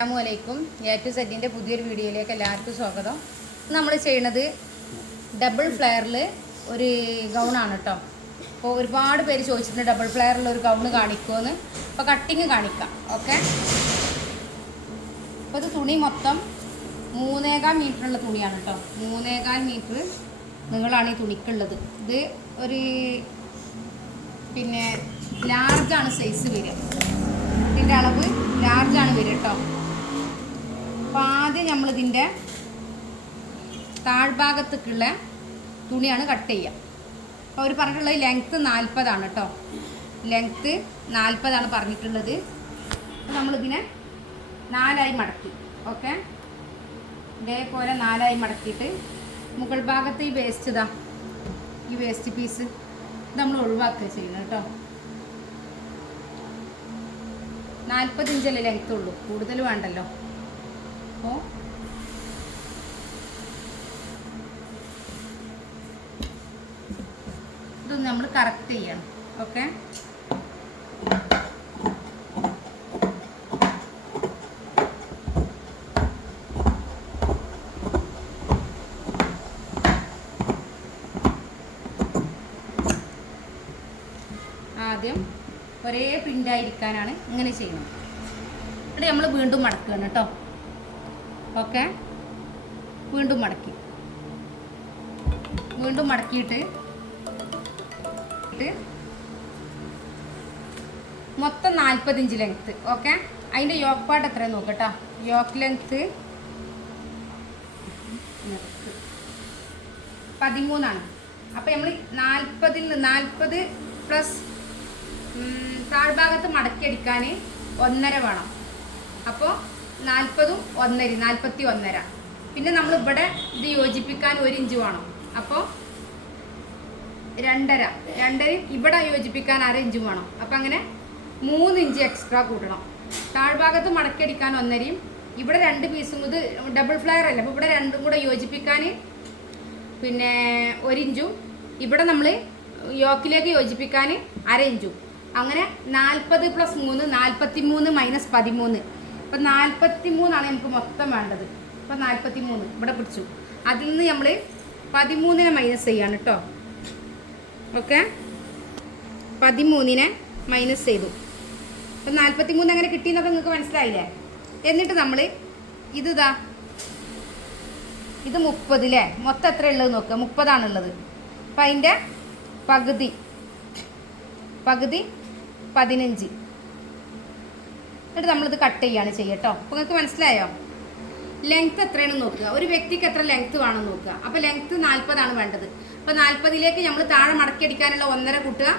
അസ്സലാമുഅലൈക്കും. A to സെഡിൻ്റെ പുതിയൊരു വീഡിയോയിലേക്ക് എല്ലാവർക്കും സ്വാഗതം. നമ്മൾ ചെയ്യുന്നത് ഡബിൾ ഫ്ലെയറിൽ ഒരു ഗൗണാണ് കേട്ടോ. അപ്പോൾ ഒരുപാട് പേര് ചോദിച്ചിട്ടുണ്ട് ഡബിൾ ഫ്ലെയറിൽ ഒരു ഗൗണ് കാണിക്കുമെന്ന്. അപ്പോൾ കട്ടിങ് കാണിക്കാം. ഓക്കെ, അപ്പോൾ ഇത് തുണി മൊത്തം 3.25 മീറ്ററുള്ള തുണിയാണ് കേട്ടോ. 3.25 മീറ്റർ നീളമാണ് ഈ തുണിക്കുള്ളത്. ഇത് ഒരു ലാർജാണ് സൈസ് വരിക. ഇതിൻ്റെ അളവ് ലാർജാണ് വരിക കേട്ടോ. അപ്പോൾ ആദ്യം നമ്മളിതിൻ്റെ താഴ്ഭാഗത്തേക്കുള്ള തുണിയാണ് കട്ട് ചെയ്യുക. അപ്പോൾ അവർ പറഞ്ഞിട്ടുള്ളത് ലെങ്ത്ത് 40 കേട്ടോ. ലെങ്ത്ത് 40 പറഞ്ഞിട്ടുള്ളത്. അപ്പോൾ നമ്മളിതിനെ 4 മടക്കി. ഓക്കെ, ഇതേപോലെ 4 മടക്കിയിട്ട് മുകൾ ഭാഗത്ത് ഈ വേസ്റ്റ് ഈ വേസ്റ്റ് പീസ് ഇത് നമ്മൾ ഒഴിവാക്കുക ചെയ്യുന്നത് കേട്ടോ. 40 ഇഞ്ചല്ലേ ലെങ്ത്ത് ഉള്ളൂ, കൂടുതൽ വേണ്ടല്ലോ. അപ്പോൾ ഇതൊന്ന് നമ്മൾ കറക്റ്റ് ചെയ്യണം. ഓക്കെ, ആദ്യം ഒരേ പിണ്ടായിരിക്കാനാണ് ഇങ്ങനെ ചെയ്യുന്നത്. എന്നിട്ട് നമ്മൾ വീണ്ടും മടക്കുകയാണ് കേട്ടോ. ഓക്കെ, വീണ്ടും മടക്കിയിട്ട് മൊത്തം 40 ഇഞ്ച് ലെങ്ത്ത്. ഓക്കെ, അതിൻ്റെ യോക്ക് പാർട്ട് എത്രയാണ് നോക്കട്ടോ. Yoke length 13. അപ്പോൾ നമ്മൾ 40 പ്ലസ് താഴ്ഭാഗത്ത് മടക്കിയടിക്കാൻ 1.5 വേണം. അപ്പോൾ 40ഉം 1.5 41. പിന്നെ നമ്മൾ ഇവിടെ ഇത് യോജിപ്പിക്കാൻ 1 ഇഞ്ച് വേണം. അപ്പോൾ 2.5 ഇവിടെ യോജിപ്പിക്കാൻ 1/2 ഇഞ്ച് വേണം. അപ്പം അങ്ങനെ 3 ഇഞ്ച് എക്സ്ട്രാ കൂട്ടണം. താഴ്ഭാഗത്ത് മടക്കിയടിക്കാൻ 1.5, ഇവിടെ 2 പീസും. ഇത് ഡബിൾ ഫ്ലെയർ അല്ല, അപ്പോൾ ഇവിടെ രണ്ടും കൂടെ യോജിപ്പിക്കാൻ 1 ഇഞ്ചും, ഇവിടെ നമ്മൾ യോക്കിലേക്ക് യോജിപ്പിക്കാൻ 1/2 ഇഞ്ചും. അങ്ങനെ 40 + 3 43 - 13. അപ്പം 43 നമുക്ക് മൊത്തം വേണ്ടത്. അപ്പം 43 ഇവിടെ പിടിച്ചു. അതിൽ നിന്ന് നമ്മൾ 13 മൈനസ് ചെയ്യാണ് കേട്ടോ. ഓക്കെ, 13 മൈനസ് ചെയ്തു. അപ്പം 43 അങ്ങനെ കിട്ടിയെന്നൊക്കെ നിങ്ങൾക്ക് മനസ്സിലായില്ലേ. എന്നിട്ട് നമ്മൾ ഇത് 30 അല്ലേ, മൊത്തം എത്ര ഉള്ളത് നോക്കുക. 30 ഉള്ളത്. അപ്പം അതിൻ്റെ പകുതി 15. എന്നിട്ട് നമ്മളിത് കട്ട് ചെയ്യുകയാണ് ചെയ്യട്ടോ. അപ്പോൾ നിങ്ങൾക്ക് മനസ്സിലായോ ലെങ്ത്ത് എത്രയാണെന്ന് നോക്കുക. ഒരു വ്യക്തിക്ക് എത്ര ലെങ്ത്ത് വേണമെന്ന് നോക്കുക. അപ്പോൾ ലെങ്ത്ത് 40 വേണ്ടത്. അപ്പോൾ 40ലേക്ക് നമ്മൾ താഴെ മടക്കിയടിക്കാനുള്ള 1.5 കൂട്ടുക.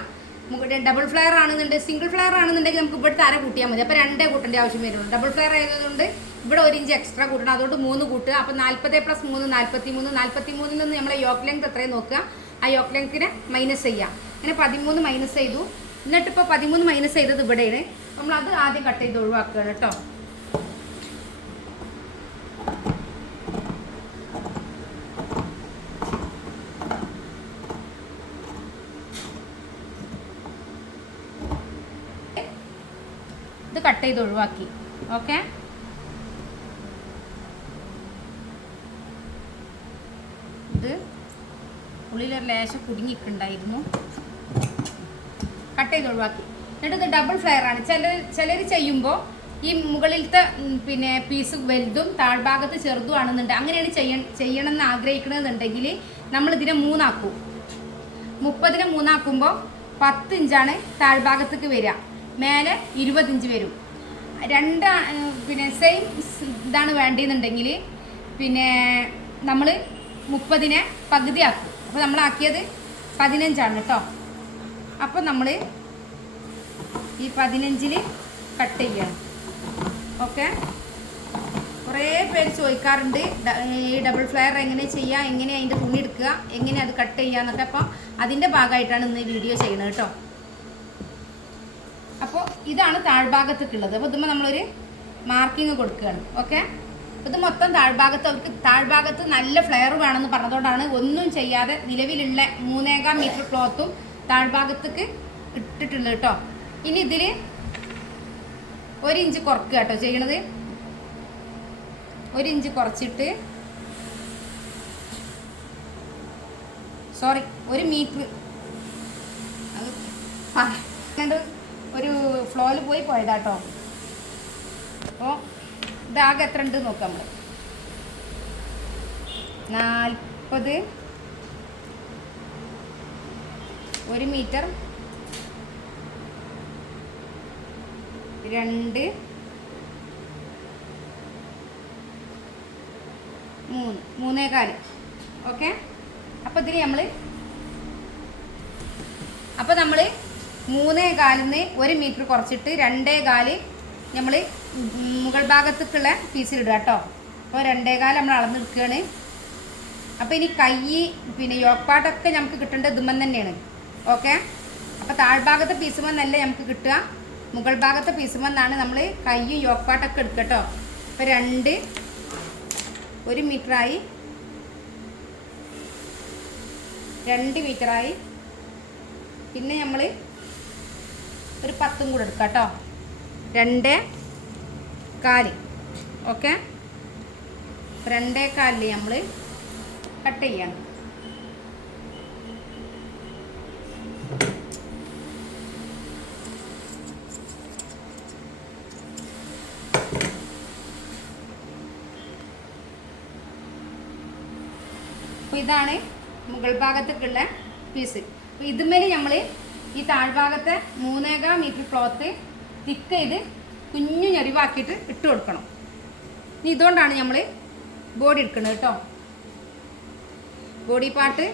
ഡബിൾ ഫ്ലെയർ ആണെന്നുണ്ടെങ്കിൽ, സിംഗിൾ ഫ്ലെയർ ആണെന്നുണ്ടെങ്കിൽ നമുക്ക് ഇവിടുത്തെ 1/2 കൂട്ടിയാൽ മതി. അപ്പോൾ 2 കൂട്ടേണ്ട ആവശ്യം വരുള്ളൂ. ഡബിൾ ഫ്ലെയർ ആയതുകൊണ്ട് ഇവിടെ 1 ഇഞ്ച് എക്സ്ട്രാ കൂട്ടണം. അതുകൊണ്ട് 3 കൂട്ടുക. അപ്പോൾ 40 + 3 43. 43 നിന്ന് നമ്മളെ യോക്ക് ലെങ്ത്ത് എത്രയും നോക്കുക. ആ യോക്ക് ലെങ്ത്തിനെ മൈനസ് ചെയ്യുക. അങ്ങനെ 13 മൈനസ് ചെയ്തു. എന്നിട്ടിപ്പോൾ 13 മൈനസ് ചെയ്തത് ഇവിടെയാണ്. നമ്മളത് ആദ്യം കട്ട് ചെയ്ത് ഒഴിവാക്കുകയാണ് കേട്ടോ. ഇത് കട്ട് ചെയ്ത് ഒഴിവാക്കി. ഓക്കെ, ഇത് ഉള്ളിലൊരു ലേശം കുടുങ്ങിയിട്ടുണ്ടായിരുന്നു. കട്ട് ചെയ്ത് ഒഴിവാക്കി. എന്നിട്ട് ഇത് ഡബിൾ ഫ്ലെയർ ആണ്. ചിലർ ചെയ്യുമ്പോൾ ഈ മുകളിലത്തെ പീസ് വലുതും താഴ്ഭാഗത്ത് ചെറുതും ആണെന്നുണ്ടെങ്കിൽ അങ്ങനെയാണ് ചെയ്യണമെന്ന് ആഗ്രഹിക്കണമെന്നുണ്ടെങ്കിൽ നമ്മളിതിനെ 3 ആക്കും. 30നെ 3 ആക്കുമ്പോൾ 10 ഇഞ്ചാണ് താഴ്ഭാഗത്തേക്ക് വരിക. മേലെ 20 ഇഞ്ച് വരും. സെയിം ഇതാണ് വേണ്ടതെന്നുണ്ടെങ്കിൽ നമ്മൾ 30നെ പകുതി ആക്കും. അപ്പോൾ നമ്മളാക്കിയത് 15 കേട്ടോ. അപ്പോൾ നമ്മൾ ഈ 15 കട്ട് ചെയ്യണം. ഓക്കെ, കുറേ പേര് ചോദിക്കാറുണ്ട് ഈ ഡബിൾ ഫ്ലെയർ എങ്ങനെ ചെയ്യുക, എങ്ങനെ അതിൻ്റെ തുണി എടുക്കുക, എങ്ങനെ അത് കട്ട് ചെയ്യുക എന്നൊക്കെ. അപ്പോൾ അതിൻ്റെ ഭാഗമായിട്ടാണ് ഇന്ന് വീഡിയോ ചെയ്യുന്നത് കേട്ടോ. അപ്പോൾ ഇതാണ് താഴ്ഭാഗത്തേക്കുള്ളത്. അപ്പോൾ ഇതുമ്പോൾ നമ്മളൊരു മാർക്കിങ് കൊടുക്കുകയാണ്. ഓക്കെ, ഇത് മൊത്തം താഴ്ഭാഗത്ത് നല്ല ഫ്ലെയർ വേണമെന്ന് പറഞ്ഞതുകൊണ്ടാണ് ഒന്നും ചെയ്യാതെ നിലവിലുള്ള 3.25 മീറ്റർ ക്ലോത്തും താഴ്ഭാഗത്തേക്ക് ഇട്ടിട്ടുള്ളത് കേട്ടോ. ഇനി ഇതിൽ 1 ഇഞ്ച് കുറക്കുക കേട്ടോ ചെയ്യണത്. 1 ഇഞ്ച് കുറച്ചിട്ട്, സോറി 1 മീറ്റർ, അത് ഒരു ഫ്ലോയിൽ പോയതാട്ടോ. അപ്പോൾ ഇതാകെ എത്ര ഉണ്ട് നോക്കാം നമ്മൾ. 40, 1 മീറ്റർ, 2, 3, 3.25. ഓക്കെ. അപ്പോൾ ഇതിൽ നമ്മൾ 3.25 1 മീറ്റർ കുറച്ചിട്ട് 2.25 നമ്മൾ മുകൾ ഭാഗത്തേക്കുള്ള പീസിലിടുക കേട്ടോ. അപ്പോൾ 2.25 നമ്മൾ അളന്നെടുക്കുകയാണ്. അപ്പോൾ ഇനി കൈ പിന്നെ യോക്പാട്ടൊക്കെ നമുക്ക് കിട്ടേണ്ടത് ഇതുമ്പം തന്നെയാണ്. ഓക്കെ. അപ്പോൾ താഴ്ഭാഗത്തെ പീസുമെന്നല്ല നമുക്ക് കിട്ടുക, മുകൾ ഭാഗത്തെ പീസുമെന്നാണ് നമ്മൾ കൈയും യോക്പാട്ടൊക്കെ എടുക്കുക കേട്ടോ. അപ്പോൾ 2 1 മീറ്ററായി, 2 മീറ്ററായി. പിന്നെ നമ്മൾ ഒരു 10 കൂടെ എടുക്കാം കേട്ടോ. 2.25. ഓക്കെ. 2.25 നമ്മൾ കട്ട് ചെയ്യണം. അപ്പോൾ ഇതാണ് മുകൾ ഭാഗത്തേക്കുള്ള പീസ്. അപ്പോൾ ഇതുമേൽ നമ്മൾ ഈ താഴ്ഭാഗത്തെ 3.25 മീറ്റർ ക്ലോത്ത് തിക്ക് ചെയ്ത് കുഞ്ഞു ഞെറിവാക്കിയിട്ട് ഇട്ട് കൊടുക്കണം. ഇനി ഇതുകൊണ്ടാണ് നമ്മൾ ബോഡി എടുക്കുന്നത് കേട്ടോ. ബോഡി പാർട്ട്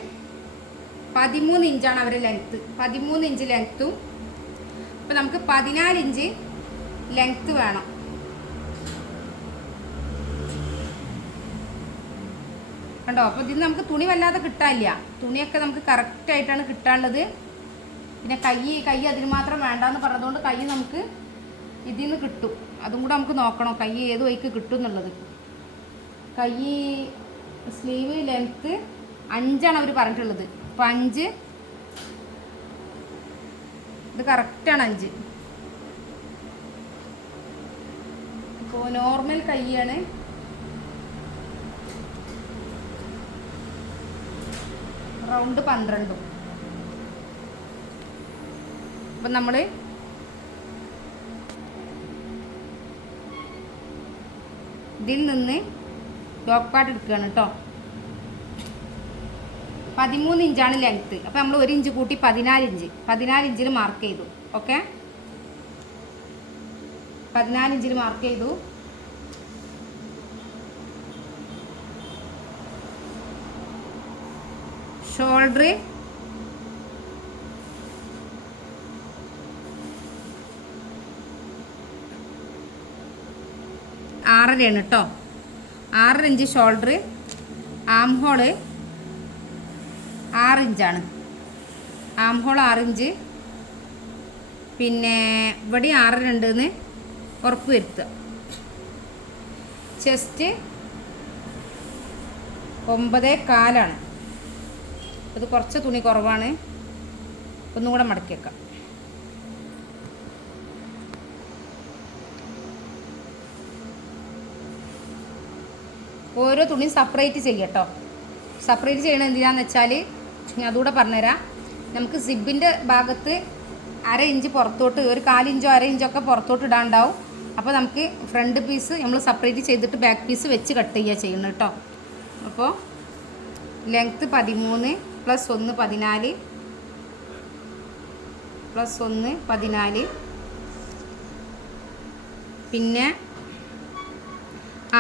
13 ഇഞ്ചാണ് അവരുടെ ലെങ്ത്ത്, 13 ഇഞ്ച് ലെങ്ത്തും. അപ്പോൾ നമുക്ക് 14 ഇഞ്ച് ലെങ്ത്ത് വേണം. കണ്ടോ. അപ്പോൾ ഇതിന് നമുക്ക് തുണി വല്ലാതെ കിട്ടാനില്ല, തുണിയൊക്കെ നമുക്ക് കറക്റ്റായിട്ടാണ് കിട്ടാനുള്ളത്. പിന്നെ കൈ അതിന് മാത്രം വേണ്ടാന്ന് പറഞ്ഞതുകൊണ്ട് കൈ നമുക്ക് ഇതിൽ നിന്ന് കിട്ടും. അതും കൂടെ നമുക്ക് നോക്കണം, കൈ ഏത് വഴിക്ക് കിട്ടും എന്നുള്ളത്. കൈ സ്ലീവ് ലെങ്ത്ത് 5 അവർ പറഞ്ഞിട്ടുള്ളത്. അപ്പോൾ 5, ഇത് കറക്റ്റാണ് 5. ഇപ്പോൾ നോർമൽ കൈയാണ്. റൗണ്ട് 12. അപ്പം നമ്മൾ ഇതിൽ നിന്ന് യോക്ക് പാർട്ട് എടുക്കുകയാണ് കേട്ടോ. 13 ഇഞ്ചാണ് ലെങ്ത്ത്. അപ്പോൾ നമ്മൾ 1 ഇഞ്ച് കൂട്ടി 14 ഇഞ്ചിൽ മാർക്ക് ചെയ്തു. ഓക്കെ. 14 ഇഞ്ചിൽ മാർക്ക് ചെയ്തു. ഷോൾഡർ 6.5 കേട്ടോ. 6 ഇഞ്ച് ഷോൾഡർ. ആം ഹോള് 6 ഇഞ്ചാണ്. Arm hole 6 inch. പിന്നെ ഇവിടെ 6 ഉണ്ടെന്ന് ഉറപ്പ് വരുത്തുക. ചെസ്റ്റ് 9.25. ഇത് കുറച്ച് തുണി കുറവാണ്, ഒന്നും കൂടെ മടക്കി വെക്കാം. ഓരോ തുണിയും സെപ്പറേറ്റ് ചെയ്യട്ടോ. സെപ്പറേറ്റ് ചെയ്യണത് എന്തിനാന്ന് വെച്ചാൽ ഞാൻ അതുകൂടെ പറഞ്ഞുതരാം. നമുക്ക് സിബിൻ്റെ ഭാഗത്ത് 1/2 ഇഞ്ച് പുറത്തോട്ട്, ഒരു 1/4 ഇഞ്ചോ 1/2 ഇഞ്ചൊക്കെ പുറത്തോട്ട് ഇടാണ്ടാവും. അപ്പോൾ നമുക്ക് ഫ്രണ്ട് പീസ് നമ്മൾ സെപ്പറേറ്റ് ചെയ്തിട്ട് ബാക്ക് പീസ് വെച്ച് കട്ട് ചെയ്യുക ചെയ്യുന്നത് കേട്ടോ. അപ്പോൾ ലെങ്ത്ത് 13 + 1 14 + 1 14. പിന്നെ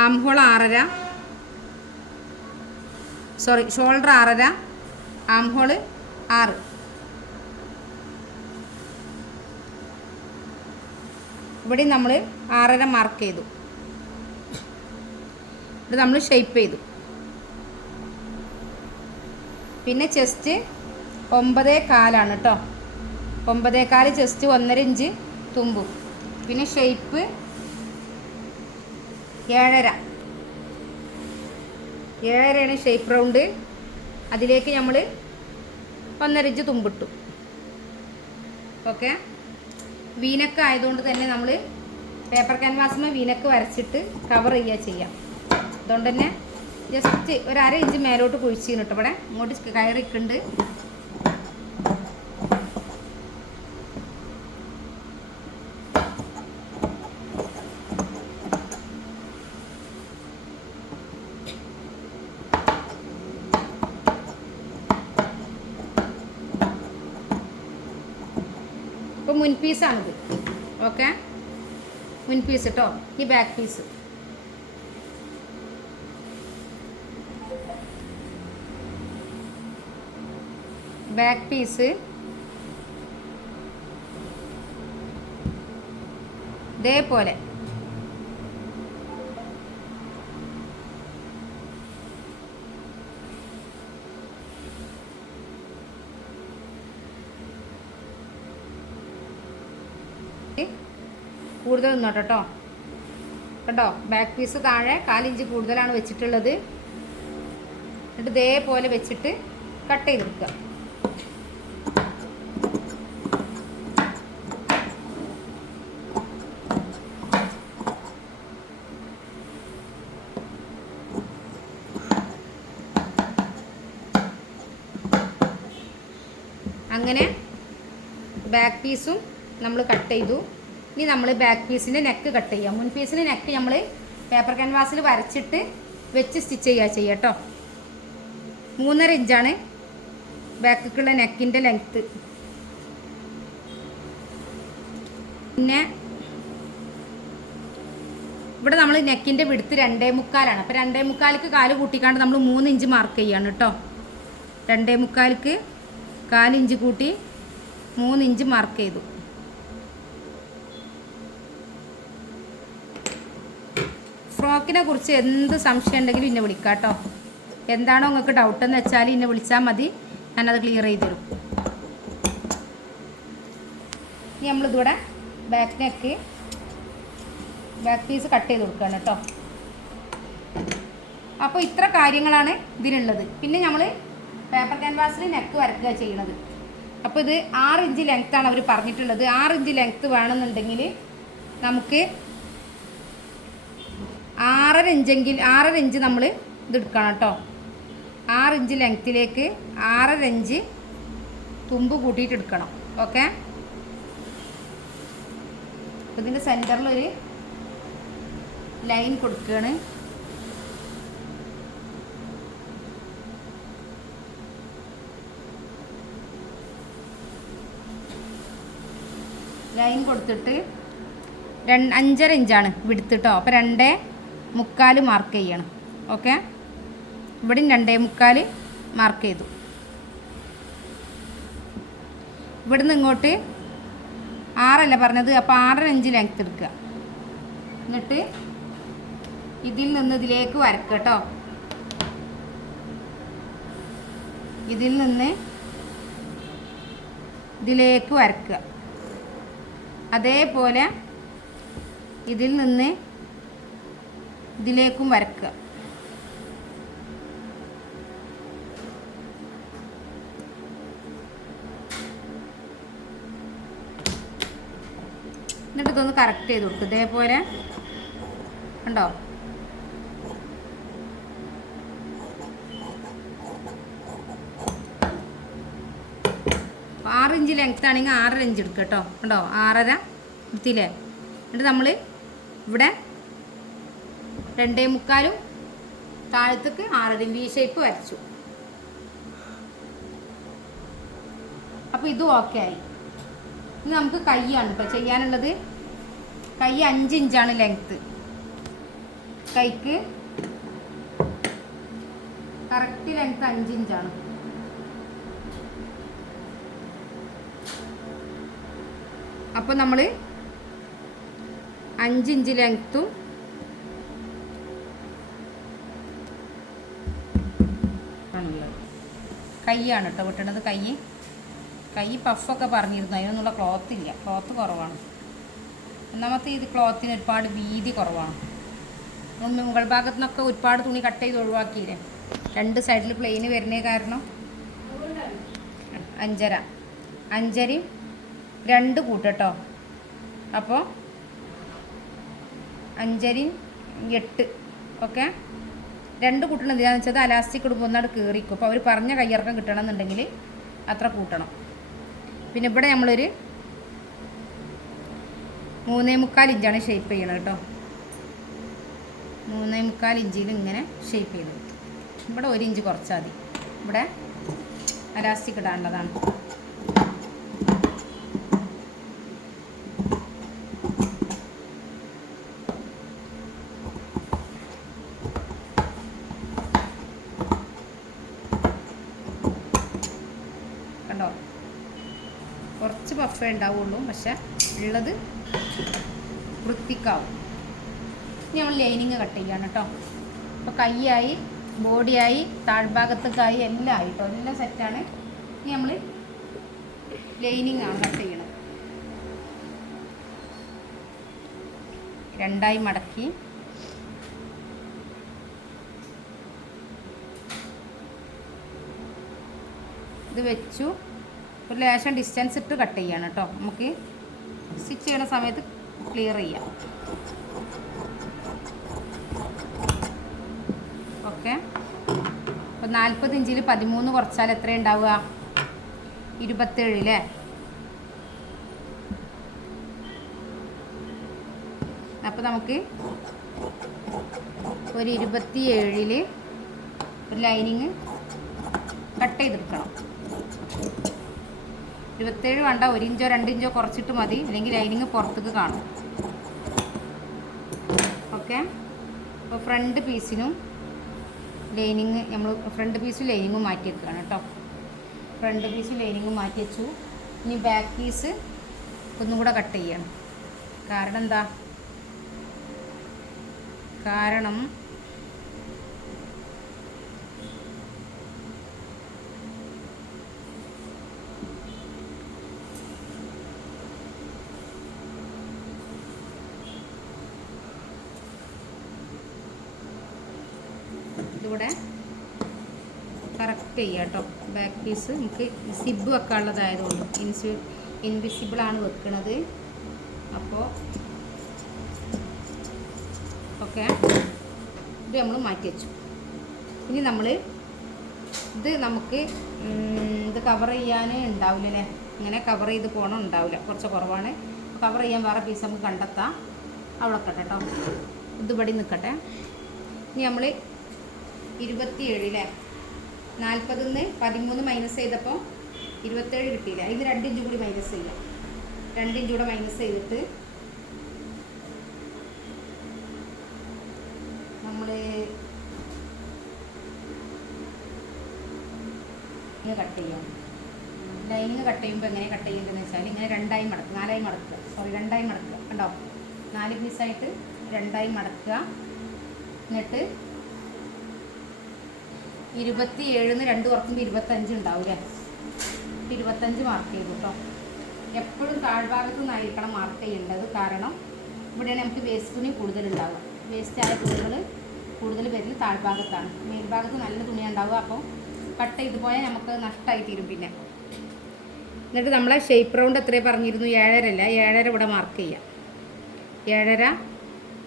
arm hole 6.5, sorry shoulder 6.5, arm hole 6. ഇവിടെ നമ്മൾ 6.5 മാർക്ക് ചെയ്തു. ഇവിടെ നമ്മൾ ഷേപ്പ് ചെയ്തു. പിന്നെ ചെസ്റ്റ് 9.25 കേട്ടോ. 9.25 ചെസ്റ്റ്, 1.5 ഇഞ്ച് തുമ്പും. പിന്നെ ഷേപ്പ് 7.5 ഷേപ്പ് റൗണ്ട്. അതിലേക്ക് നമ്മൾ 1.5 ഇഞ്ച് തുമ്പിട്ടു. ഓക്കെ. വീനക്ക് ആയതുകൊണ്ട് തന്നെ നമ്മൾ പേപ്പർ ക്യാൻവാസിന് വീനക്ക് വരച്ചിട്ട് കവർ ചെയ്യുക ചെയ്യാം. അതുകൊണ്ട് തന്നെ ജസ്റ്റ് ഒരു അര ഇഞ്ച് മേലോട്ട് കുഴിച്ചിന് കേട്ടോ. ഇവിടെ ഇങ്ങോട്ട് കയറിക്കുന്നുണ്ട്. ഇപ്പോൾ മുൻ പീസാണിത്. ഓക്കെ, മുൻ പീസ് കേട്ടോ. ഈ ബാക്ക് പീസ്. ബാക്ക് പീസ് ഇതേപോലെ കൂടുതൽ നിന്നോട്ടോ കേട്ടോ. കേട്ടോ, ബാക്ക് പീസ് താഴെ 1/4 ഇഞ്ച് കൂടുതലാണ് വെച്ചിട്ടുള്ളത്. എന്നിട്ട് ഇതേപോലെ വെച്ചിട്ട് കട്ട് ചെയ്തെടുക്കുക. അങ്ങനെ ബാക്ക് പീസും നമ്മൾ കട്ട് ചെയ്തു. ഇനി നമ്മൾ ബാക്ക് പീസിൻ്റെ നെക്ക് കട്ട് ചെയ്യാം. മുൻ പീസിൻ്റെ നെക്ക് നമ്മൾ പേപ്പർ ക്യാൻവാസിൽ വരച്ചിട്ട് വെച്ച് സ്റ്റിച്ച് ചെയ്യുക കേട്ടോ. 3.5 ഇഞ്ചാണ് ബാക്കിലേക്കുള്ള നെക്കിൻ്റെ ലെങ്ത്ത്. പിന്നെ ഇവിടെ നമ്മൾ നെക്കിൻ്റെ വിടുത്ത് 2.75 അപ്പോൾ 2.75 കാല് കൂട്ടിക്കാണ്ട് നമ്മൾ 3 ഇഞ്ച് മാർക്ക് ചെയ്യാണ് കേട്ടോ. 2.75 4 ഇഞ്ച് കൂട്ടി 3 ഇഞ്ച് മാർക്ക് ചെയ്തു. ഫ്രോക്കിനെ കുറിച്ച് എന്ത് സംശയം ഉണ്ടെങ്കിലും എന്നെ വിളിക്കാം കേട്ടോ. എന്താണോ നിങ്ങൾക്ക് ഡൗട്ടെന്ന് വെച്ചാൽ എന്നെ വിളിച്ചാൽ മതി, ഞാനത് ക്ലിയർ ചെയ്ത് തരും. ഇനി നമ്മളിതിവിടെ back neck back piece cut ചെയ്ത് കൊടുക്കുകയാണ് കേട്ടോ. അപ്പോൾ ഇത്ര കാര്യങ്ങളാണ് ഇതിനുള്ളത്. പിന്നെ നമ്മൾ പേപ്പർ ക്യാൻവാസിൽ നെക്ക് വരയ്ക്കുക ചെയ്യണത്. അപ്പോൾ ഇത് 6 ഇഞ്ച് ലെങ്ത്താണ് അവർ പറഞ്ഞിട്ടുള്ളത്. 6 ഇഞ്ച് ലെങ്ത്ത് വേണമെന്നുണ്ടെങ്കിൽ നമുക്ക് 6.5 ഇഞ്ച് നമ്മൾ ഇതെടുക്കണം കേട്ടോ. 6 ഇഞ്ച് ലെങ്ത്തിലേക്ക് 6.5 ഇഞ്ച് തുമ്പ് കൂട്ടിയിട്ട് എടുക്കണം. ഓക്കെ, അപ്പോൾ ഇതിൻ്റെ സെൻറ്ററിലൊരു ലൈൻ കൊടുക്കുകയാണ്. ലൈൻ കൊടുത്തിട്ട് 5.5 ഇഞ്ചാണ് വിടുത്ത് കേട്ടോ. അപ്പോൾ 2.75 മാർക്ക് ചെയ്യണം. ഓക്കെ, ഇവിടെയും 2.75 മാർക്ക് ചെയ്തു. ഇവിടുന്ന് ഇങ്ങോട്ട് 6 പറഞ്ഞത്, അപ്പോൾ 6.5 ഇഞ്ച് ലെങ്ത്ത് എടുക്കുക. എന്നിട്ട് ഇതിൽ നിന്ന് ഇതിലേക്ക് വരക്കുക കേട്ടോ. ഇതിൽ നിന്ന് ഇതിലേക്ക് വരക്കുക. അതേപോലെ ഇതിൽ നിന്ന് ഇതിലേക്കും വരക്കുക. എന്നിട്ട് ഇതൊന്ന് കറക്റ്റ് ചെയ്ത് കൊടുക്കും. ഇതേപോലെ ഉണ്ടോ? 6 ഇഞ്ച് ലെങ്ത്ത് ആണെങ്കിൽ 6.5 ഇഞ്ച് എടുക്കുക കേട്ടോ. ഉണ്ടോ? 6.5 എടുത്തില്ലേ? എന്നിട്ട് നമ്മൾ ഇവിടെ 2.75 താഴത്തേക്ക് 6.5 വി ഷേപ്പ് വരച്ചു. അപ്പോൾ ഇതും ഓക്കെ ആയി. ഇനി നമുക്ക് കൈയാണ് കേട്ടോ ചെയ്യാനുള്ളത്. കൈ 5 ഇഞ്ചാണ് ലെങ്ത്ത്. കൈക്ക് കറക്റ്റ് ലെങ്ത്ത് 5 ഇഞ്ചാണ്. അപ്പോൾ നമ്മൾ 5 ഇഞ്ച് ലെങ്ത്തും കൈയാണ് കേട്ടോ വെട്ടണത്. കൈ പഫൊക്കെ പറഞ്ഞിരുന്നു, അതിനൊന്നുള്ള ക്ലോത്ത് ഇല്ല, ക്ലോത്ത് കുറവാണ്. ഒന്നാമത്തെ ഇത് ക്ലോത്തിന് ഒരുപാട് വീതി കുറവാണ്. മുകൾ ഭാഗത്തു നിന്നൊക്കെ ഒരുപാട് തുണി കട്ട് ചെയ്ത് ഒഴിവാക്കിയില്ലേ. 2 സൈഡിൽ പ്ലെയിന് വരുന്നേ കാരണം 5.5 5.5 2 കൂട്ടോ. അപ്പോൾ 5.5 8. ഓക്കെ, രണ്ട് കൂട്ടണം എന്തിനാന്ന് വെച്ചാൽ അലാസ്റ്റിക് ഇടുമ്പോൾ ഒന്നാട് കയറിക്കും. അപ്പോൾ അവർ പറഞ്ഞ കയ്യിറക്കം കിട്ടണം എന്നുണ്ടെങ്കിൽ അത്ര കൂട്ടണം. പിന്നെ ഇവിടെ നമ്മളൊരു 3.25 ഇഞ്ചാണ് ഷേപ്പ് ചെയ്യണത് കേട്ടോ. 3.25 ഇഞ്ചിൽ ഇങ്ങനെ ഷേപ്പ് ചെയ്ത് കൊടുത്തു. ഇവിടെ 1 ഇഞ്ച് കുറച്ചാൽ മതി. ഇവിടെ അലാസ്റ്റിക് ഇടാനുള്ളതാണ്. കണ്ടോ, കുറച്ച് പഫേ ഉണ്ടാവുള്ളൂ, പക്ഷെ ഉള്ളത് വൃത്തിക്കാവും. ഇനി നമ്മൾ ലൈനിങ് കട്ട് ചെയ്യാണ് കേട്ടോ. അപ്പോൾ കൈയായി, ബോഡിയായി, താഴ്ഭാഗത്തേക്കായി എല്ലാം ആയിട്ടോ, എല്ലാം സെറ്റാണ്. ഇനി നമ്മൾ ലൈനിങ് ആണ് കട്ട് ചെയ്യണത്. 2 മടക്കി ഇത് വെച്ചു. ഒരു ലേശം ഡിസ്റ്റൻസ് ഇട്ട് കട്ട് ചെയ്യാണ് കേട്ടോ. നമുക്ക് സ്റ്റിച്ച് ചെയ്യണ സമയത്ത് ക്ലിയർ ചെയ്യാം. ഓക്കെ. അപ്പോൾ 40 ഇഞ്ചിൽ 13 കുറച്ചാൽ എത്ര ഉണ്ടാവുക? 27 അല്ലേ? അപ്പോൾ നമുക്ക് ഒരു 27 ഒരു ലൈനിങ് കട്ട് ചെയ്തെടുക്കണം. 27 വേണ്ട, 1 ഇഞ്ചോ 2 ഇഞ്ചോ കുറച്ചിട്ട് മതി, അല്ലെങ്കിൽ ലൈനിങ് പുറത്തേക്ക് കാണും. ഓക്കെ. അപ്പോൾ ഫ്രണ്ട് പീസിനും ലൈനിങ് നമ്മൾ ഫ്രണ്ട് പീസും ലൈനിങ്ങും മാറ്റി വെക്കുകയാണ് കേട്ടോ. ഫ്രണ്ട് പീസും ലൈനിങ്ങും മാറ്റി വെച്ചു. ഇനി ബാക്ക് പീസ് ഒന്നും കൂടെ കട്ട് ചെയ്യണം. കാരണം എന്താ? കാരണം ഇതിവിടെ കറക്റ്റ് ചെയ്യാം കേട്ടോ. ബാക്ക് പീസ് നമുക്ക് സിബ് വെക്കാനുള്ളതായതുകൊണ്ട് ഇൻവിസിബിളാണ് വെക്കുന്നത്. അപ്പോൾ ഓക്കെ, ഇത് നമ്മൾ മാറ്റി വെച്ചു. ഇനി നമ്മൾ നമുക്ക് ഇത് കവർ ചെയ്യാൻ ഉണ്ടാവില്ല അല്ലേ? ഇങ്ങനെ കവർ ചെയ്ത് പോകണം, ഉണ്ടാവില്ല, കുറച്ച് കുറവാണ്. കവർ ചെയ്യാൻ വേറെ പീസ് നമുക്ക് കണ്ടെത്താം. അവിടെ കേട്ടോ, ഇത് പടി നിൽക്കട്ടെ. ഇനി നമ്മൾ 27 അല്ലേ? 40 13 മൈനസ് ചെയ്തപ്പോൾ 27 കിട്ടിയില്ല. ഇത് 2 ഇഞ്ച് കൂടി മൈനസ് ചെയ്യാം. 2 ഇഞ്ച് കൂടെ മൈനസ് ചെയ്തിട്ട് നമ്മൾ ഇങ്ങനെ കട്ട് ചെയ്യാം. ലൈനിങ് കട്ട് ചെയ്യുമ്പോൾ എങ്ങനെ കട്ട് ചെയ്യുന്നതെന്ന് വെച്ചാൽ ഇങ്ങനെ 2 മടക്കുക, 4 മടക്കുക, 2 മടക്കുക. കണ്ടോ, 4 പീസായിട്ട് 2 മടക്കുക. എന്നിട്ട് 27 2 കുറക്കുമ്പോൾ 25 ഉണ്ടാവില്ലേ? 25 മാർക്ക് ചെയ്തു കേട്ടോ. എപ്പോഴും താഴ്ഭാഗത്തു നിന്നായിരിക്കണം മാർക്ക് ചെയ്യേണ്ടത്. കാരണം ഇവിടെയാണ് നമുക്ക് വേസ്റ്റ് തുണി കൂടുതലുണ്ടാവുക. വേസ്റ്റായ തുണികൾ കൂടുതൽ പേരിൽ താഴ്ഭാഗത്താണ്. മേൽഭാഗത്ത് നല്ല തുണിയാണ് ഉണ്ടാവുക. അപ്പോൾ കട്ട് ചെയ്ത് പോയാൽ നമുക്ക് നഷ്ടമായി തീരും. പിന്നെ എന്നിട്ട് നമ്മളെ ഷേപ്പ് റൗണ്ട് എത്രയാണ് പറഞ്ഞിരുന്നു? 7.5 അല്ല, 7.5 ഇവിടെ മാർക്ക് ചെയ്യാം. 7.5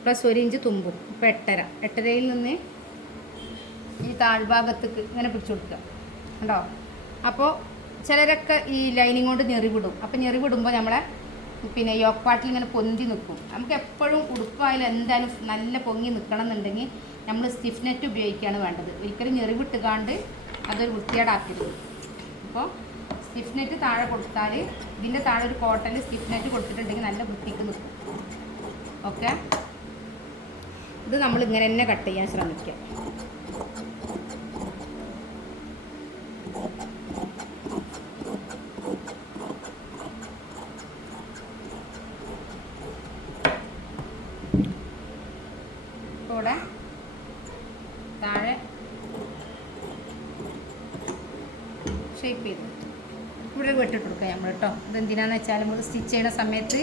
പ്ലസ് 1 ഇഞ്ച് തുമ്പും. ഇപ്പോൾ 8.5. 8.5യിൽ നിന്ന് ഈ താഴ്ഭാഗത്തേക്ക് ഇങ്ങനെ പിടിച്ചു കൊടുക്കുക. കണ്ടോ? അപ്പോൾ ചിലരൊക്കെ ഈ ലൈനിങ് കൊണ്ട് ഞെറിവിടും. അപ്പോൾ ഞെറിവിടുമ്പോൾ നമ്മളെ പിന്നെ യോക്ക് പാട്ടിൽ ഇങ്ങനെ പൊന്തി നിൽക്കും. നമുക്ക് എപ്പോഴും ഉടുപ്പായാലും എന്തായാലും നല്ല പൊങ്ങി നിൽക്കണം എന്നുണ്ടെങ്കിൽ നമ്മൾ സ്റ്റിഫ് നെറ്റ് ഉപയോഗിക്കുകയാണ് വേണ്ടത്. ഒരിക്കലും ഞെറിവിട്ടുകാണ്ട് അതൊരു വൃത്തികേടാക്കരുത്. അപ്പോൾ സ്റ്റിഫ് നെറ്റ് താഴെ കൊടുത്താൽ ഇതിൻ്റെ താഴെ ഒരു കോട്ടണിൽ സ്റ്റിഫ് നെറ്റ് കൊടുത്തിട്ടുണ്ടെങ്കിൽ നല്ല വൃത്തിക്ക് നിൽക്കും. ഓക്കെ. ഇത് നമ്മൾ ഇങ്ങനെ തന്നെ കട്ട് ചെയ്യാൻ ശ്രമിക്കുക. ഇവിടെ താഴെ ഷേപ്പ് ചെയ്ത് ഇവിടെ വെട്ടിട്ട് കൊടുക്കുക നമ്മൾ കേട്ടോ. ഇതെന്തിനാന്ന് വെച്ചാൽ നമ്മൾ സ്റ്റിച്ച് ചെയ്യുന്ന സമയത്ത്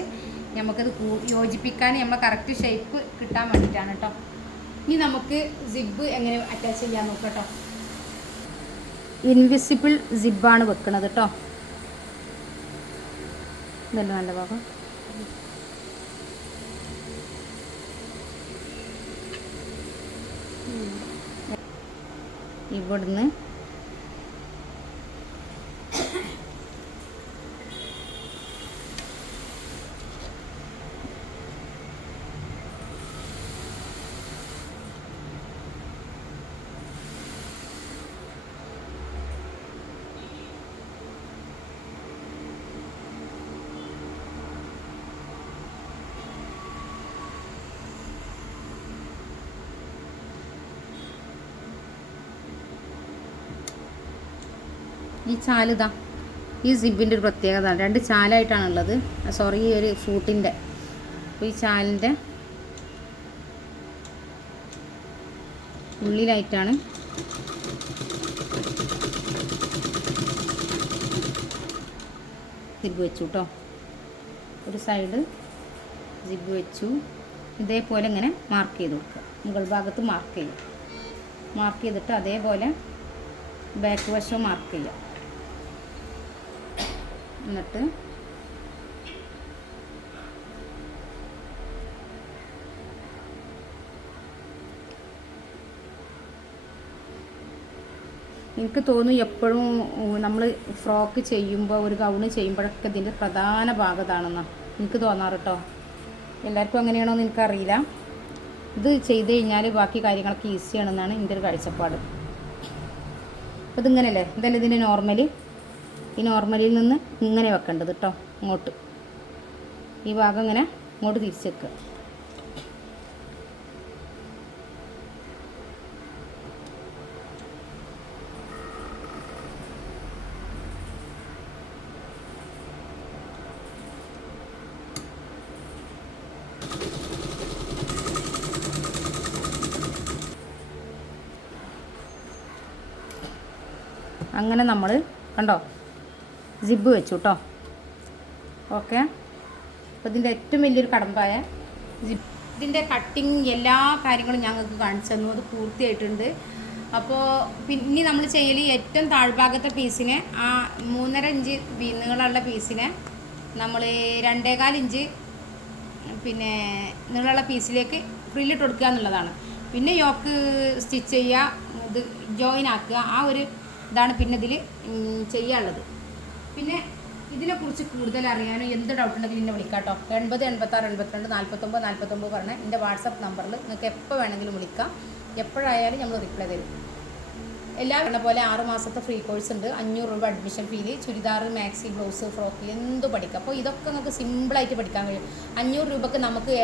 നമുക്കത് യോജിപ്പിക്കാൻ നമ്മൾ കറക്റ്റ് ഷേപ്പ് കിട്ടാൻ വേണ്ടിയിട്ടാണ് കേട്ടോ. ഇനി നമുക്ക് സിബ് എങ്ങനെ അറ്റാച്ച് ചെയ്യാൻ നോക്കാം കേട്ടോ. ഇൻവിസിബിൾ സിബാണ് വെക്കണത് കേട്ടോ. ഇതല്ല നല്ല ഭാഗം. ഇവിടുന്ന് ഈ ചാലിതാ, ഈ സിബിൻ്റെ ഒരു പ്രത്യേകത 2 ചാലായിട്ടാണുള്ളത്. സോറി, ഈ ഒരു ഫ്രൂട്ടിൻ്റെ. അപ്പോൾ ഈ ചാലിൻ്റെ ഉള്ളിലായിട്ടാണ് സിബ് വെച്ചു കേട്ടോ. ഒരു സൈഡ് സിബ് വെച്ചു. ഇതേപോലെ ഇങ്ങനെ മാർക്ക് ചെയ്ത് കൊടുക്കുക. മുകൾ ഭാഗത്ത് മാർക്ക് ചെയ്യുക. മാർക്ക് ചെയ്തിട്ട് അതേപോലെ ബാക്ക് വശം മാർക്ക് ചെയ്യുക. എന്നിട്ട് എനിക്ക് തോന്നുന്നു എപ്പോഴും നമ്മൾ ഫ്രോക്ക് ചെയ്യുമ്പോൾ, ഒരു ഗൗണ് ചെയ്യുമ്പോഴൊക്കെ ഇതിൻ്റെ പ്രധാന ഭാഗത്താണെന്നാണ് എനിക്ക് തോന്നാറ് കേട്ടോ. എല്ലാവർക്കും അങ്ങനെയാണോ എന്ന് എനിക്കറിയില്ല. ഇത് ചെയ്ത് കഴിഞ്ഞാൽ ബാക്കി കാര്യങ്ങളൊക്കെ ഈസിയാണെന്നാണ് എൻ്റെ ഒരു കാഴ്ചപ്പാട്. അപ്പോൾ ഇതിങ്ങനെയല്ലേ, എന്തായാലും ഇതിൻ്റെ നോർമൽ, ഈ നോർമലിൽ നിന്ന് ഇങ്ങനെ വെക്കേണ്ടത് കേട്ടോ. ഇങ്ങോട്ട് ഈ ഭാഗം ഇങ്ങനെ ഇങ്ങോട്ട് തിരിച്ച് വെക്കുക. അങ്ങനെ നമ്മൾ കണ്ടോ സിബ് വെച്ചു കേട്ടോ. ഓക്കെ, അപ്പോൾ ഇതിൻ്റെ ഏറ്റവും വലിയൊരു കടമ്പായ ഇതിൻ്റെ കട്ടിങ് എല്ലാ കാര്യങ്ങളും ഞങ്ങൾക്ക് കാണിച്ചു തന്നു. അത് പൂർത്തിയായിട്ടുണ്ട്. അപ്പോൾ പിന്നെ നമ്മൾ ചെയ്യൽ ഏറ്റവും താഴ്ഭാഗത്തെ പീസിനെ, ആ 3.5 ഇഞ്ച് നീളമുള്ള പീസിനെ നമ്മൾ 2.25 ഇഞ്ച് പിന്നെ നീളമുള്ള പീസിലേക്ക് ഫ്രില്ലിട്ട് കൊടുക്കുക എന്നുള്ളതാണ്. പിന്നെ യോക്ക് സ്റ്റിച്ച് ചെയ്യുക, ഇത് ജോയിൻ ആക്കുക, ആ ഒരു ഇതാണ് പിന്നെ ഇതിൽ ചെയ്യാനുള്ളത്. പിന്നെ ഇതിനെക്കുറിച്ച് കൂടുതൽ അറിയാനും എന്ത് ഡൗട്ട് ഉണ്ടെങ്കിലും എന്നെ വിളിക്കാം കേട്ടോ. 80 86 82 49 49 പറഞ്ഞ എൻ്റെ വാട്സപ്പ് നമ്പറിൽ നിങ്ങൾക്ക് എപ്പോൾ വേണമെങ്കിലും വിളിക്കാം. എപ്പോഴായാലും നമ്മൾ റിപ്ലൈ തരും. എല്ലാവരും പോലെ 6 മാസത്തെ ഫ്രീ കോഴ്സ് ഉണ്ട്. 500 രൂപ admission feel. Churidar, maxi, blouse, frock എന്ത് പഠിക്കാം. അപ്പോൾ ഇതൊക്കെ നമുക്ക് സിമ്പിളായിട്ട് പഠിക്കാൻ കഴിയും. 500 രൂപക്ക് നമുക്ക്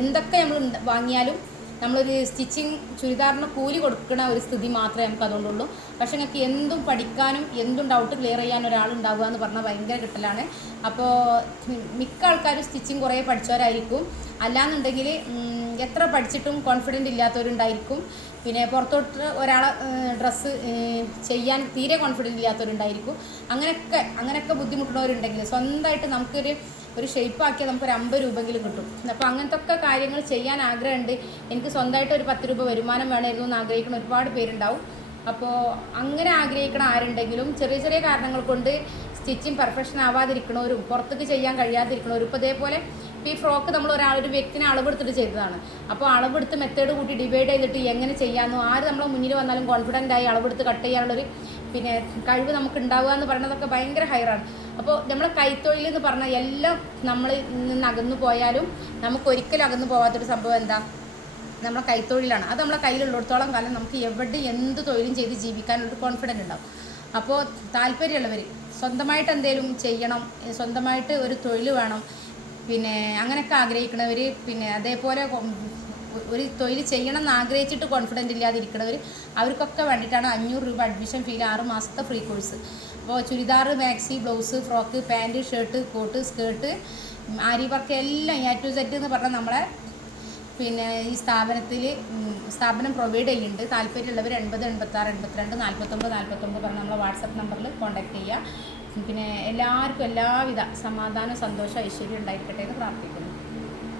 എന്തൊക്കെ നമ്മൾ വാങ്ങിയാലും നമ്മളൊരു സ്റ്റിച്ചിങ് ചുരിദാറിന് കൂലി കൊടുക്കുന്ന ഒരു സ്ഥിതി മാത്രമേ നമുക്ക് അതുകൊണ്ടുള്ളൂ. പക്ഷേ നിങ്ങൾക്ക് എന്തും പഠിക്കാനും എന്തും ഡൗട്ട് ക്ലിയർ ചെയ്യാൻ ഒരാളുണ്ടാവുക എന്ന് പറഞ്ഞാൽ ഭയങ്കര കിട്ടലാണ്. അപ്പോൾ മിക്ക ആൾക്കാരും സ്റ്റിച്ചിങ് കുറേ പഠിച്ചവരായിരിക്കും. അല്ലാന്നുണ്ടെങ്കിൽ എത്ര പഠിച്ചിട്ടും കോൺഫിഡൻറ്റ് ഇല്ലാത്തവരുണ്ടായിരിക്കും. പിന്നെ പുറത്തോട്ട് ഒരാളെ ഡ്രസ്സ് ചെയ്യാൻ തീരെ കോൺഫിഡൻറ്റ് ഇല്ലാത്തവരുണ്ടായിരിക്കും. അങ്ങനെയൊക്കെ ബുദ്ധിമുട്ടുന്നവരുണ്ടെങ്കിൽ സ്വന്തമായിട്ട് ഒരു ഷേപ്പാക്കിയാൽ നമുക്കൊരു 50 രൂപയെങ്കിലും കിട്ടും. അപ്പോൾ അങ്ങനത്തെ ഒക്കെ കാര്യങ്ങൾ ചെയ്യാൻ ആഗ്രഹമുണ്ട്. എനിക്ക് സ്വന്തമായിട്ട് ഒരു 10 രൂപ വരുമാനം വേണമായിരുന്നു എന്ന് ആഗ്രഹിക്കുന്ന ഒരുപാട് പേരുണ്ടാവും. അപ്പോൾ അങ്ങനെ ആഗ്രഹിക്കണ ആരുണ്ടെങ്കിലും ചെറിയ ചെറിയ കാരണങ്ങൾ കൊണ്ട് സ്റ്റിച്ചിങ് പെർഫെക്ഷൻ ആവാതിരിക്കണവരും പുറത്തേക്ക് ചെയ്യാൻ കഴിയാതിരിക്കണവരും, ഇപ്പോൾ ഇതേപോലെ ഈ ഫ്രോക്ക് നമ്മൾ ഒരു വ്യക്തിനെ അളവെടുത്തിട്ട് ചെയ്തതാണ്. അപ്പോൾ അളവെടുത്ത് മെത്തേഡ് കൂട്ടി ഡിവൈഡ് ചെയ്തിട്ട് എങ്ങനെ ചെയ്യാമെന്നോ, ആര് നമ്മളെ മുന്നിൽ വന്നാലും കോൺഫിഡൻ്റ് ആയി അളവെടുത്ത് കട്ട് ചെയ്യാനുള്ളൊരു പിന്നെ കഴിവ് നമുക്ക് ഉണ്ടാവുക എന്ന് പറയുന്നതൊക്കെ ഭയങ്കര ഹയറാണ്. അപ്പോൾ നമ്മളെ കൈത്തൊഴിൽ എന്ന് പറഞ്ഞാൽ എല്ലാം നമ്മളിൽ നിന്ന് അകന്നു പോയാലും നമുക്ക് ഒരിക്കലും അകന്നു പോകാത്തൊരു സംഭവം എന്താ, നമ്മളെ കൈത്തൊഴിലാണ്. അത് നമ്മളെ കയ്യിലുള്ളിടത്തോളം കാലം നമുക്ക് എവിടെ എന്ത് തൊഴിലും ചെയ്ത് ജീവിക്കാനുള്ളൊരു കോൺഫിഡൻറ്റ് ഉണ്ടാവും. അപ്പോൾ താല്പര്യമുള്ളവർ സ്വന്തമായിട്ട് എന്തെങ്കിലും ചെയ്യണം, സ്വന്തമായിട്ട് ഒരു തൊഴിൽ വേണം, പിന്നെ അങ്ങനെയൊക്കെ ആഗ്രഹിക്കണവർ, പിന്നെ അതേപോലെ ഒരു തൊഴിൽ ചെയ്യണം എന്ന് ആഗ്രഹിച്ചിട്ട് കോൺഫിഡൻ്റ് ഇല്ലാതിരിക്കണവർ, അവർക്കൊക്കെ വേണ്ടിയിട്ടാണ് 500 രൂപ അഡ്മിഷൻ ഫീൽ 6 മാസത്തെ ഫ്രീ കോഴ്സ്. അപ്പോൾ churidar, maxi, blouse, frock, pant, shirt, coat, skirt, aari work എല്ലാം A to Z എന്ന് പറഞ്ഞാൽ നമ്മളെ പിന്നെ ഈ സ്ഥാപനം പ്രൊവൈഡ് ചെയ്യുന്നുണ്ട്. താല്പര്യമുള്ളവർ 80 86 82 49 49 പറഞ്ഞ് നമ്മളെ വാട്സപ്പ് നമ്പറിൽ കോൺടാക്ട് ചെയ്യുക. പിന്നെ എല്ലാവർക്കും എല്ലാവിധ സമാധാനം, സന്തോഷം, ഐശ്വര്യം ഉണ്ടായിരിക്കട്ടെ എന്ന് പ്രാർത്ഥിക്കുന്നു.